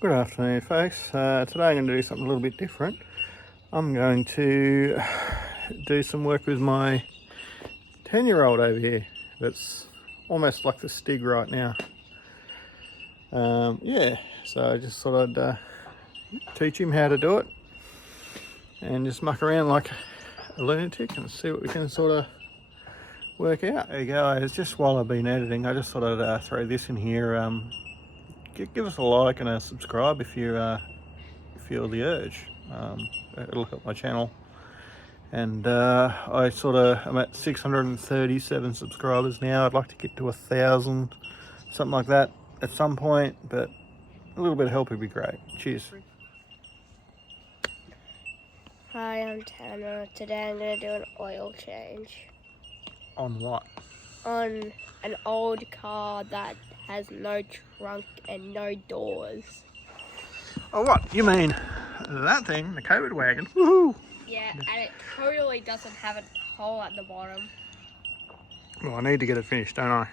Good afternoon, folks. Today I'm going to do something a little bit different. I'm going to do some work with my 10-year-old over here that's almost like the Stig right now. So I just thought I'd teach him how to do it and just muck around like a lunatic and see what we can sort of work out. There you go. It's just while I've been editing, I just thought I'd throw this in here. Give us a like and a subscribe if you feel the urge. It'll help my channel. And I'm at 637 subscribers now. I'd like to get to 1,000, something like that at some point, but a little bit of help would be great. Cheers. Hi, I'm Tanner. Today I'm going to do an oil change On what? on an old car that has no trunk and no doors. Oh, what? You mean that thing, the COVID wagon? Woohoo! Yeah, and it totally doesn't have a hole at the bottom. Well, I need to get it finished, don't I?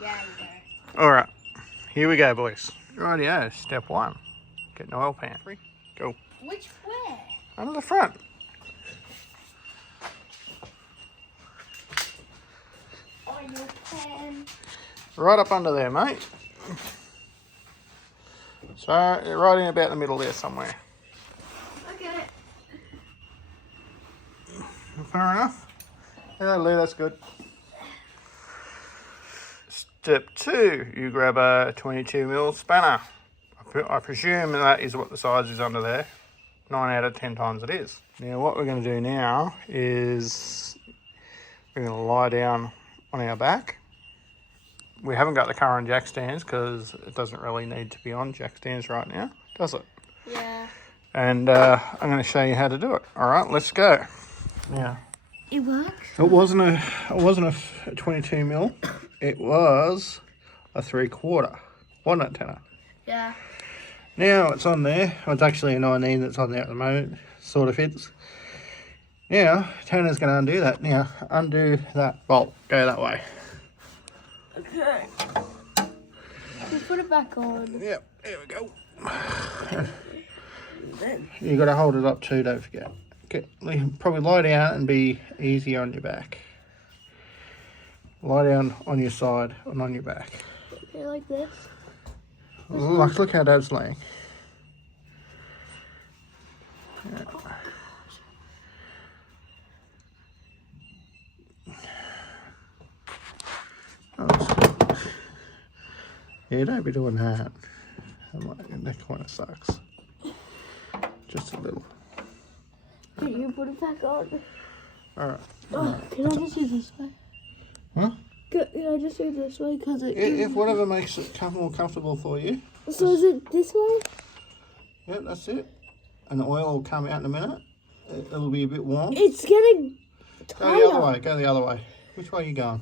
Yeah, you do. All right, here we go, boys. Rightio, step one. Get an oil pan. Go. Which where? Under the front. Oil pan. Right up under there, mate. So, right in about the middle there somewhere. Okay. Fair enough. Yeah, Lou, that's good. Step two, you grab a 22mm spanner. I presume that is what the size is under there. 9 out of 10 times it is. Now, what we're going to do now is we're going to lie down on our back. We haven't got the car on jack stands because it doesn't really need to be on jack stands right now, does it? Yeah. And I'm going to show you how to do it. All right, let's go. Now, It works? it wasn't a 22mm. It was a 3/4. Wasn't it, Tanner? Yeah. Now it's on there. Well, it's actually a 19 that's on there at the moment. Sort of fits. Now, Tanner's going to undo that. Now, undo that bolt. Go that way. Okay. Just put it back on. Yep, there we go. You got to hold it up too, don't forget. Okay, probably lie down and be easier on your back. Lie down on your side and on your back. Okay, like this. Look how Dad's laying. Yeah. Oh, yeah, don't be doing that. That kind of sucks. Just a little. Can you put it back on? Alright. Oh, can I just do this way? Huh? Can I just do this way? Cause If whatever makes it more comfortable for you. So is it this way? Yep, that's it. And the oil will come out in a minute. It'll be a bit warm. It's getting tighter. Go the other way. Go the other way. Which way are you going?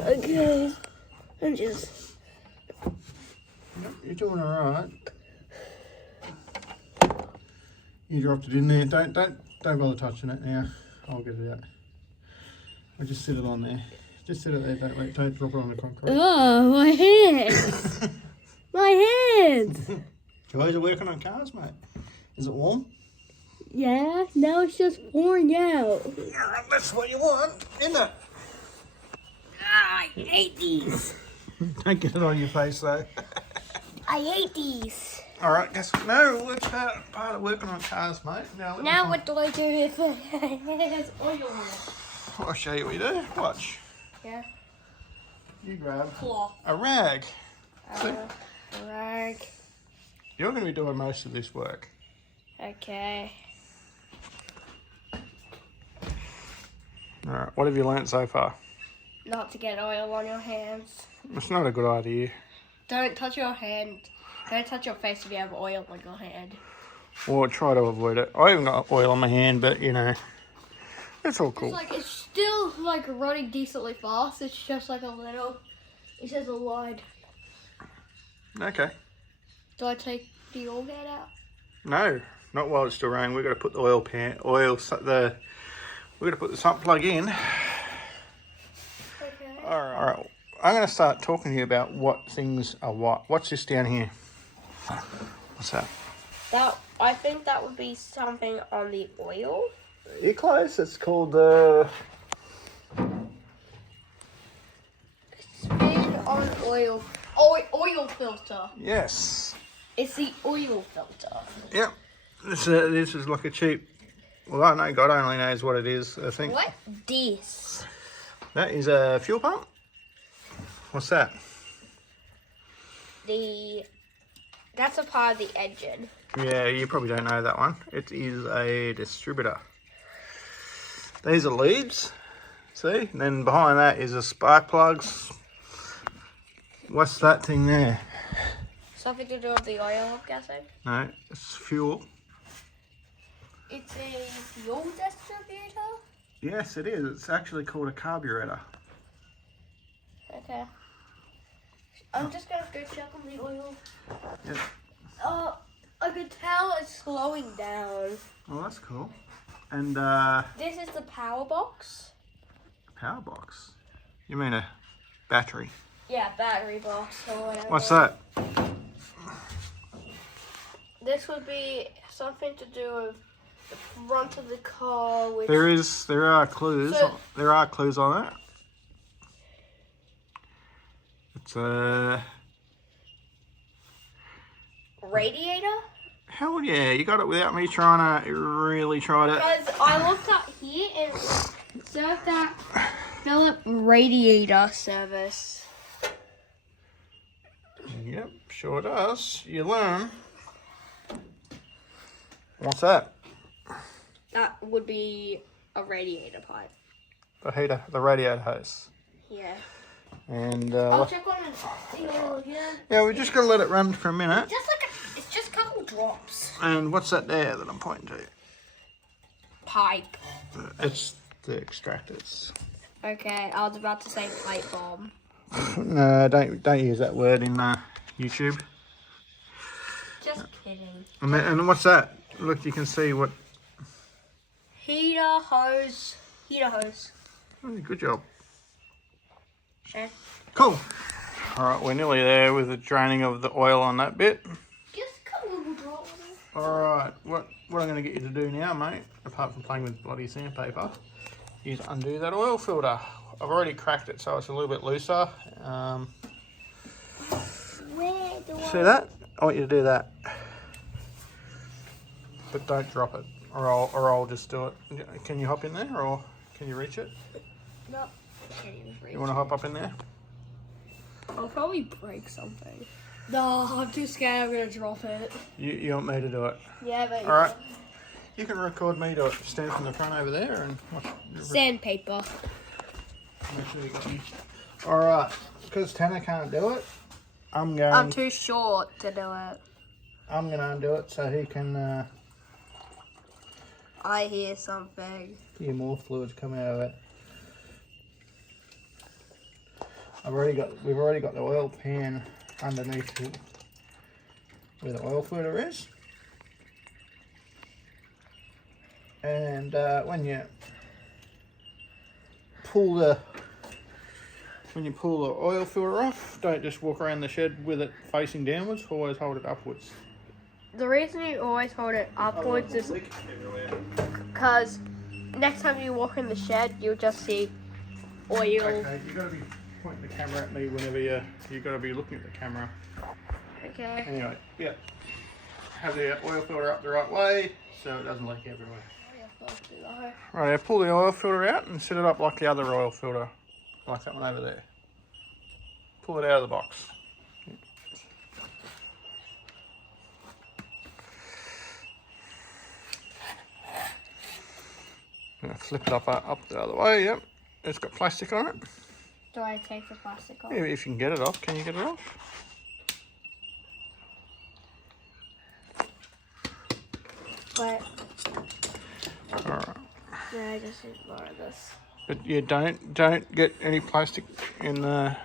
Okay. I'm just. Yep, you're doing all right. You dropped it in there. Don't bother touching it now. I'll get it out. I'll just sit it on there. Just sit it there. Don't drop it on the concrete. Oh, my hands! My hands! Joys are working on cars, mate. Is it warm? Yeah. Now it's just pouring out. Yeah, that's what you want, isn't it? Ah, I hate these. Don't get it on your face though. I hate these. All right, guess no. That's part of working on cars, mate. Now what do I do if it has oil in it? I'll show you what you do. Watch. Yeah. You grab Cloth. a rag. Rag. You're going to be doing most of this work. Okay. All right. What have you learnt so far? Not to get oil on your hands. It's not a good idea. Don't touch your hand. Don't touch your face if you have oil on your hand. Or try to avoid it. I haven't got oil on my hand, but you know, it's all cool. It's still like running decently fast. It's just like a little. It says a line. Okay. Do I take the oil pan out? No, not while it's still running. We've got to put the we've got to put the sump plug in All right. I'm going to start talking to you about what things are what. What's this down here? What's that? I think that would be something on the oil. You're close. It's called the... Spin on oil. Oil filter. Yes. It's the oil filter. Yep. This is like a cheap... Well, I know God only knows what it is, I think. What? This. That is a fuel pump. What's that? That's a part of the engine. Yeah, you probably don't know that one. It is a distributor. These are leads. See? And then behind that is a spark plugs. What's that thing there? Something to do with the oil, I'm guessing. No, it's fuel. It's a fuel distributor? Yes, it is. It's actually called a carburetor. Okay. I'm just going to go check on the oil. Yep. I can tell it's slowing down. Oh, that's cool. And This is the power box. power box. You mean a battery? Yeah, battery box or whatever. What's that? This would be something to do with the front of the car. Which There are clues. So- There are clues on it. It's a... radiator. Hell yeah, you got it without me trying to really try to... Because I looked up here and it said that Philip radiator service. Yep, sure does. You learn. What's that? That would be a radiator pipe. The heater, the radiator hose. Yeah. And I'll check on it again. yeah, we're just gonna let it run for a minute. It's just a couple drops. And what's that there that I'm pointing to? Pipe. It's the extractors. Okay, I was about to say pipe bomb. No, don't use that word in YouTube. Just kidding. And what's that? Look, you can see what. Heater hose. Oh, good job. Okay. Cool. All right, we're nearly there with the draining of the oil on that bit. Just a couple little drops. All right, what I'm going to get you to do now, mate, apart from playing with bloody sandpaper, is undo that oil filter. I've already cracked it, so it's a little bit looser. Where do See that? I want you to do that, but don't drop it, or I'll just do it. Can you hop in there, or can you reach it? No. Can't even reach. You want to hop up in there? I'll probably break something. No, I'm too scared I'm gonna drop it. You want me to do it? Yeah, but All right. You can record me to it. Stand from the front over there and watch. Sandpaper. Make sure you got me. All right. Because Tanner can't do it, I'm too short to do it. I'm going to undo it so he can I hear something. hear more fluids come out of it. We've already got the oil pan underneath where the oil filter is. And when you pull the oil filter off, don't just walk around the shed with it facing downwards. Always hold it upwards. The reason you always hold it upwards is because next time you walk in the shed, you'll just see oil. Okay, you got to be pointing the camera at me whenever you got to be looking at the camera. Okay. Anyway, yeah. Have the oil filter up the right way so it doesn't leak everywhere. Right, now pull the oil filter out and set it up like the other oil filter, like that one over there. Pull it out of the box. Now flip it up the other way. Yep, it's got plastic on it. Do I take the plastic off? Yeah, if you can get it off, can you get it off? But All right. yeah, I just ignore this. But yeah, don't get any plastic in the.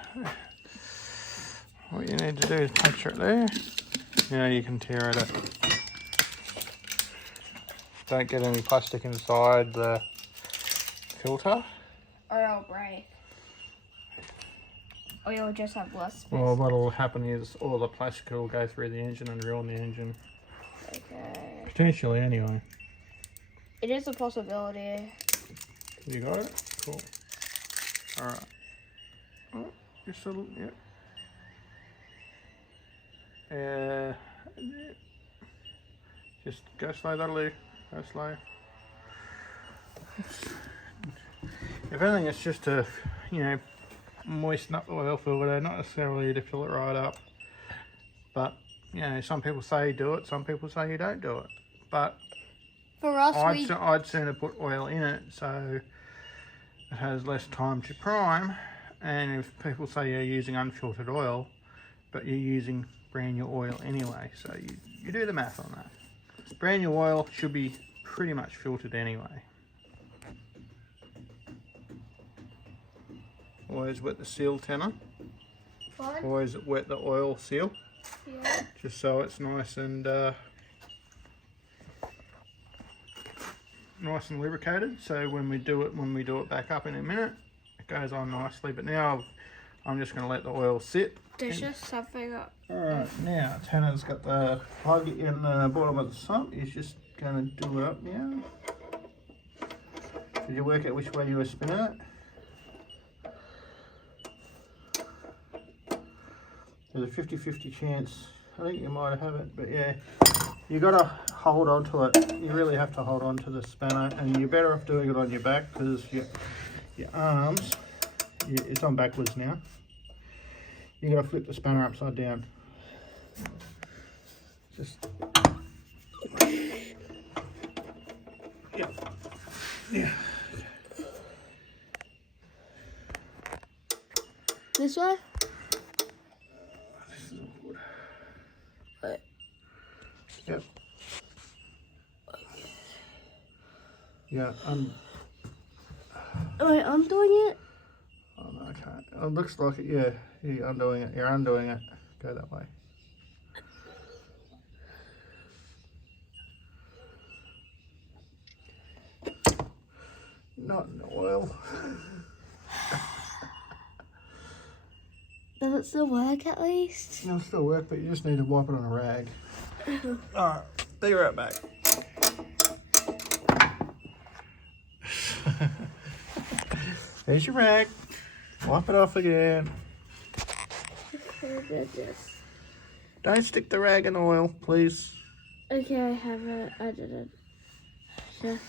What you need to do is puncture it there. Yeah, you can tear it up. Don't get any plastic inside the filter. Or I'll break. Or you'll just have less space. Well, what'll happen is all the plastic will go through the engine and ruin the engine. Okay. Potentially, anyway. It is a possibility. You got it? Cool. Alright. Oh, just a little, yep. Just go slow, that'll do. Go slow. If anything, it's just to, you know, moisten up the oil filter, not necessarily to fill it right up. But, you know, some people say do it, some people say you don't do it. But For us, I'd sooner put oil in it so it has less time to prime. And if people say you're using unfiltered oil, but you're using brand new oil anyway, so you do the math on that. Brand new oil should be pretty much filtered anyway. Always wet the seal tenor. Fine. Always wet the oil seal. Yeah. Just so it's nice and lubricated. So when we do it back up in a minute, it goes on nicely. But now I'm just going to let the oil sit. There's just something up. Alright, now Tanner's got the plug in the bottom of the sump. He's just going to do it up now. Did you work out which way you were spinning it? There's a 50-50 chance. I think you might have it, but yeah. You got to hold on to it. You really have to hold on to the spanner, and you're better off doing it on your back because your arms, it's on backwards now. You got to flip the spanner upside down. Just yeah. This way? This is awkward. Right. Yep. Yeah, Am I undoing it? Oh no, I can't. It looks like it. Yeah, you're undoing it. You're undoing it. Go that way. Not in the oil. Does it still work at least? It'll still work, but you just need to wipe it on a rag. Alright, be right back. There's your rag. Wipe it off again. Oh goodness. Don't stick the rag in oil, please. Okay, I have it. I did it. Sure.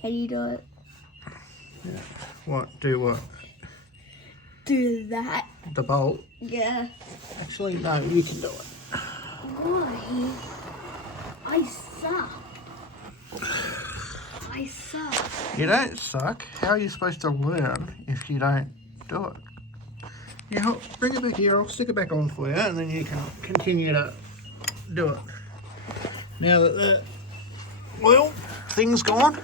Can you do it? Yeah. What? Do what? Do that. The bolt? Yeah. Actually, no, you can do it. Why? I suck. I suck. You don't suck. How are you supposed to learn if you don't do it? You bring it back here, I'll stick it back on for you, and then you can continue to do it. Now that the oil thing's gone,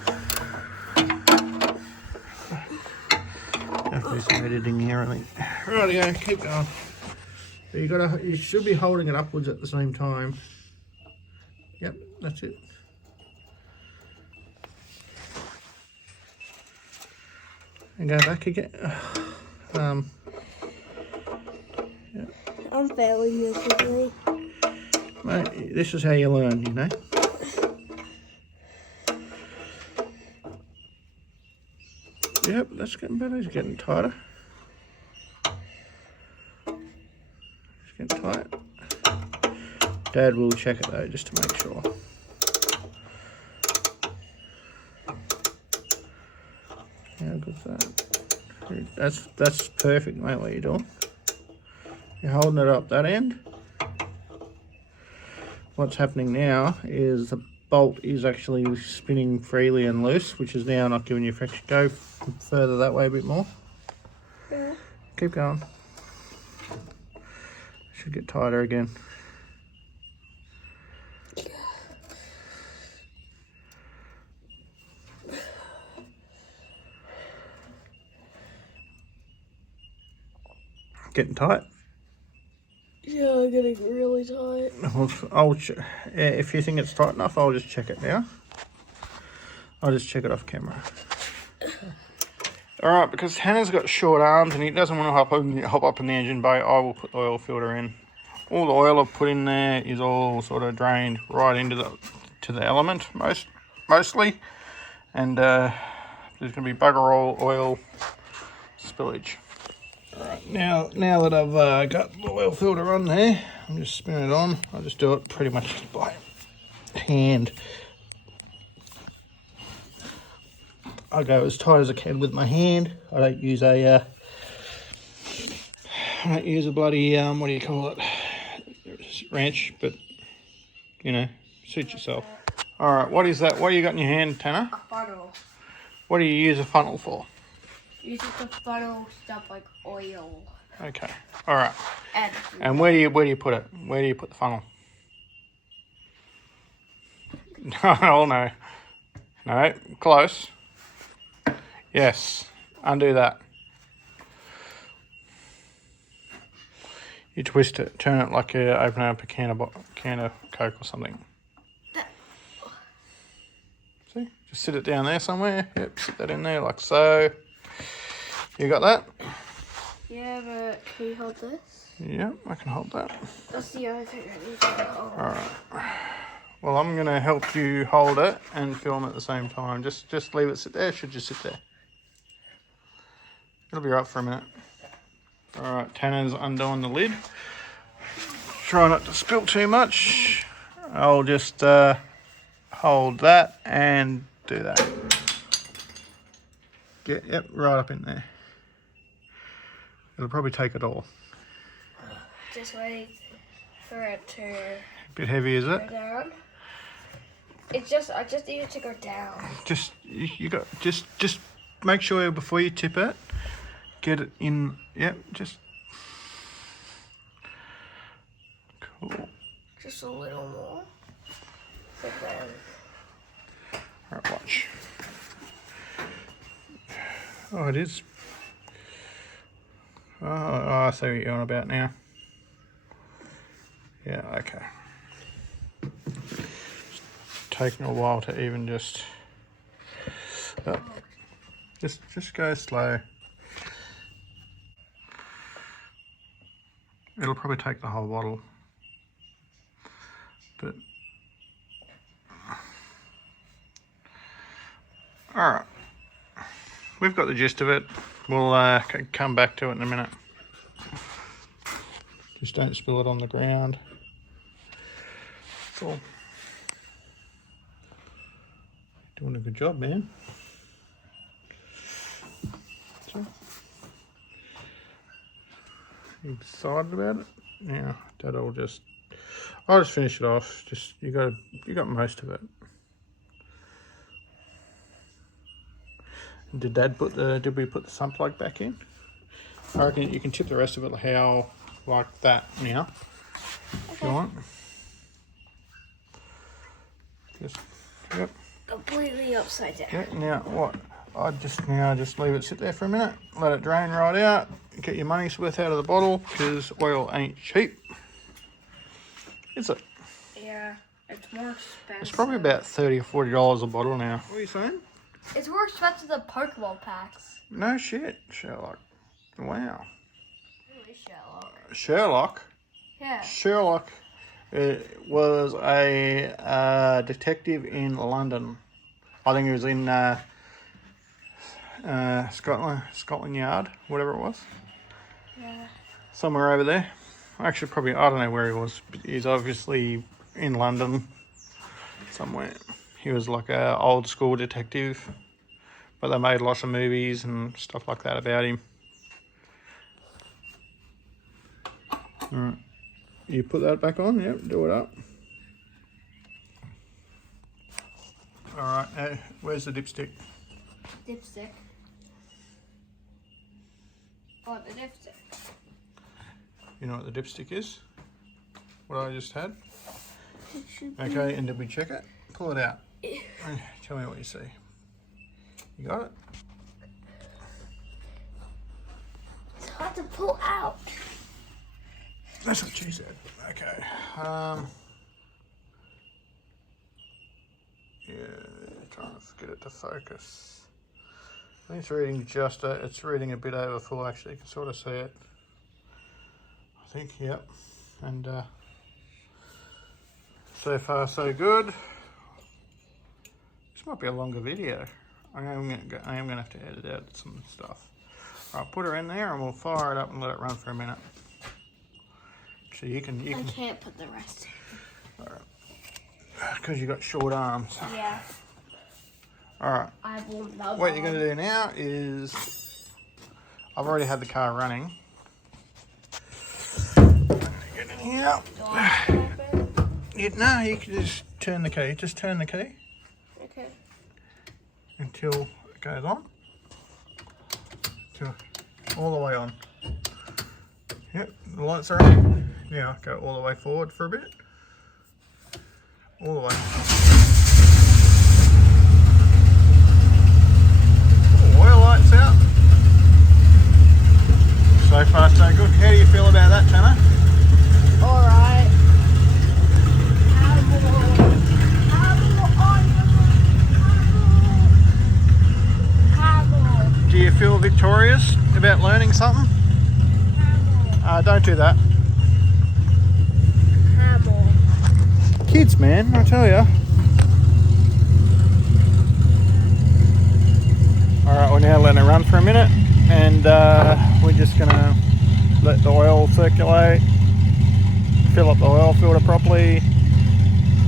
have to do some editing here, I think. Rightio, keep going. But you should be holding it upwards at the same time. Yep, that's it. And go back again. Yeah. I'm failing miserably. Mate, this is how you learn, you know. Yep, that's getting better. It's getting tighter. It's getting tight. Dad will check it though, just to make sure. How good's that? That's perfect, mate. What you're doing? You're holding it up that end. What's happening now is the bolt is actually spinning freely and loose, which is now not giving you friction. Go further that way a bit more. Yeah. Keep going. Should get tighter again. Getting tight? Yeah, I'm getting really tight. If you think it's tight enough, I'll just check it now. I'll just check it off camera. All right, because Hannah's got short arms and he doesn't want to hop up in the engine bay, I will put the oil filter in. All the oil I've put in there is all sort of drained right into the element mostly, and there's going to be bugger all oil spillage. All right, now that I've got the oil filter on there, I'm just spinning it on. I just do it pretty much by hand. I go as tight as I can with my hand. I don't use a bloody what do you call it, wrench, but you know, suit yourself. All right, what is that? What do you got in your hand, Tanner? A funnel. What do you use a funnel for? Use it to funnel stuff like oil. Okay. All right. And where do you put it? Where do you put the funnel? Oh no. No, close. Yes. Undo that. You twist it, turn it like you open up a can of Coke or something. See? Just sit it down there somewhere. Yep, sit that in there like so. You got that? Yeah, but can you hold this? Yeah, I can hold that. That's the only thing I need to hold. Alright. Well, I'm going to help you hold it and film at the same time. Just leave it sit there. It should just sit there. It'll be right for a minute. Alright, Tanner's undoing the lid. Try not to spill too much. I'll just hold that and do that. Yep, right up in there. It'll probably take it all. Just waiting for it to A bit heavy, is it? go down. I just need it to go down. Just make sure before you tip it, get it in. Yep, just cool. Just a little more. So then. Alright, watch. Oh, it is. Oh, I see what you're on about now. Yeah, okay. It's taking a while to even just go slow. It'll probably take the whole bottle, but all right, we've got the gist of it. We'll come back to it in a minute. Just don't spill it on the ground. That's all. Doing a good job, man. So, you excited about it? Yeah, I'll just finish it off. Just you got most of it. Did we put the sump plug back in? I reckon you can tip the rest of it like that now, if you want. Yep. Completely upside down. Yeah, now what? I just leave it sit there for a minute, let it drain right out, get your money's worth out of the bottle, because oil ain't cheap. Is it? Yeah, it's more expensive. It's probably about $30 or $40 a bottle now. What are you saying? It's more expensive than Pokemon packs. No shit, Sherlock. Wow. Really, Sherlock? Sherlock? Yeah. Sherlock was a detective in London. I think he was in Scotland Yard, whatever it was. Yeah. Somewhere over there. Actually, probably, I don't know where he was, but he's obviously in London somewhere. He was like a old school detective, but they made lots of movies and stuff like that about him. Alright. You put that back on, yep, do it up. Alright, where's the dipstick? Dipstick. Oh, the dipstick. You know what the dipstick is? What I just had? Okay, and did we check it? Pull it out. Tell me what you see. You got it? It's hard to pull out. That's what she said. Okay. Yeah, trying to get it to focus. I think it's reading it's reading a bit over full actually. You can sort of see it. I think, yep. And so far so good. This might be a longer video. I am gonna have to edit out some stuff. I'll put her in there and we'll fire it up and let it run for a minute. So you can. I can't put the rest in. All right. Because you got short arms. Yeah. All right. I won't know. What you're going to do now is, I've already had the car running. Get in here. No, you can just turn the key. Just turn the key. Okay. Until it goes on. All the way on. Yep, the lights are on. Now go all the way forward for a bit. All the way. Oil lights out. So far so good. How do you feel about that, Tanner? Alright. Do you feel victorious about learning something? Don't do that. Kids, man, I tell ya. Alright, we're now letting it run for a minute and we're just going to let the oil circulate, fill up the oil filter properly,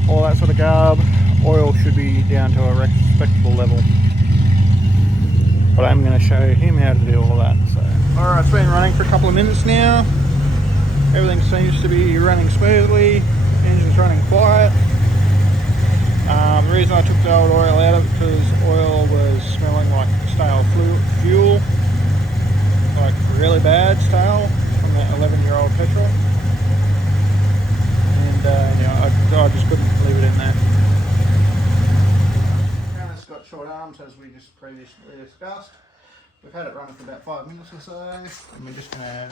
all that sort of garb. Oil should be down to a respectable level. But I'm going to show him how to do all of that. So, alright, it's been running for a couple of minutes now. Everything seems to be running smoothly. Engine's running quiet. The reason I took the old oil out of it because oil was smelling like stale fuel, like really bad stale from that 11-year-old petrol, and I just couldn't leave it in there. Now it's got short arms as we just previously discussed. We've had it running for about 5 minutes or so, and we're just going to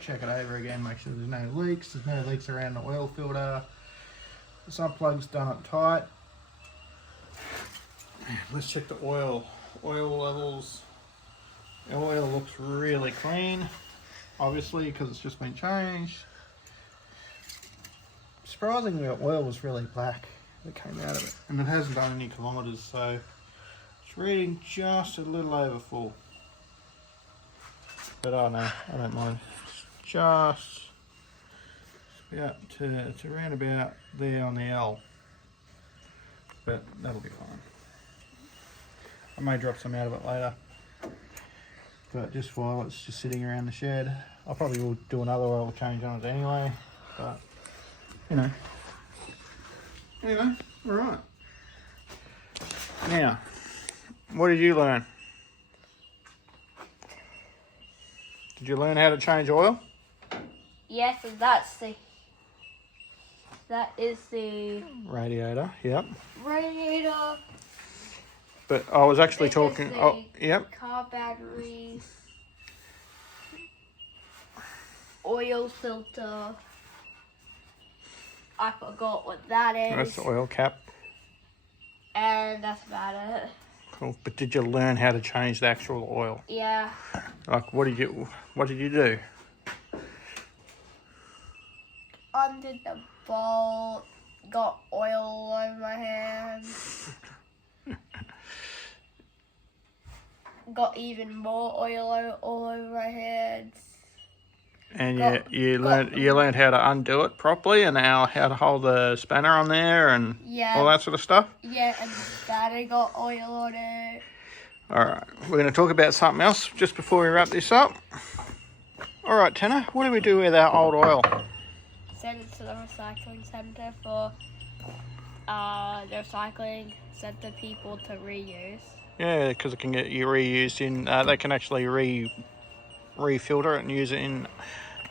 check it over again, make sure there's no leaks. There's no leaks around the oil filter. The sub plug's done up tight. Let's check the oil levels. The oil looks really clean, obviously, because it's just been changed. Surprisingly, the oil was really black that came out of it, and it hasn't done any kilometres, so it's reading just a little over full. But I know, I don't mind. Just it's around about there on the L, but that'll be fine. I may drop some out of it later, but just while it's just sitting around the shed, I probably will do another oil change on it anyway, but you know. Anyway, alright. Now, what did you learn? Did you learn how to change oil? Yes, and that is the radiator, yep. Radiator. But I was actually talking, yep. Car batteries. Oil filter. I forgot what that is. That's the oil cap. And that's about it. Cool. But did you learn how to change the actual oil? Yeah. Like, what did you do? Undid the bolt, got oil all over my hands. Got even more oil all over my hands. And you learned how to undo it properly, and how to hold the spanner on there, and all that sort of stuff. Yeah, and the spanner got oil on it. All right, we're going to talk about something else just before we wrap this up. All right, Tanner, what do we do with our old oil? Send it to the recycling centre for the recycling centre people to reuse. Yeah, because it can get reused in. They can actually refilter it and use it in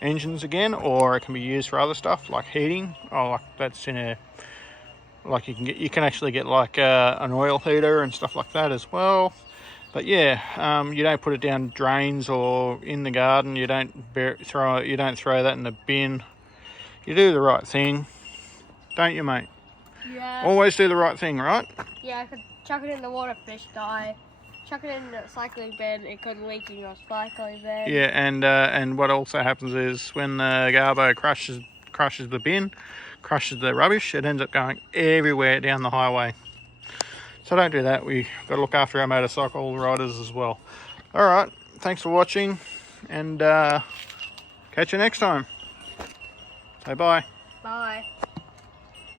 engines again, or it can be used for other stuff like heating. Like that's in a. Like you can actually get like an oil heater and stuff like that as well. But yeah, you don't put it down drains or in the garden. You don't throw that in the bin. You do the right thing, don't you, mate? Yeah. Always do the right thing, right? Yeah, I could chuck it in the water, fish die. chuck it in the recycling bin, it could leak in your recycling bin. Yeah, and what also happens is when the garbo crushes the bin, crushes the rubbish, it ends up going everywhere down the highway. So don't do that. We've got to look after our motorcycle riders as well. All right, thanks for watching, and catch you next time. Say bye. Bye.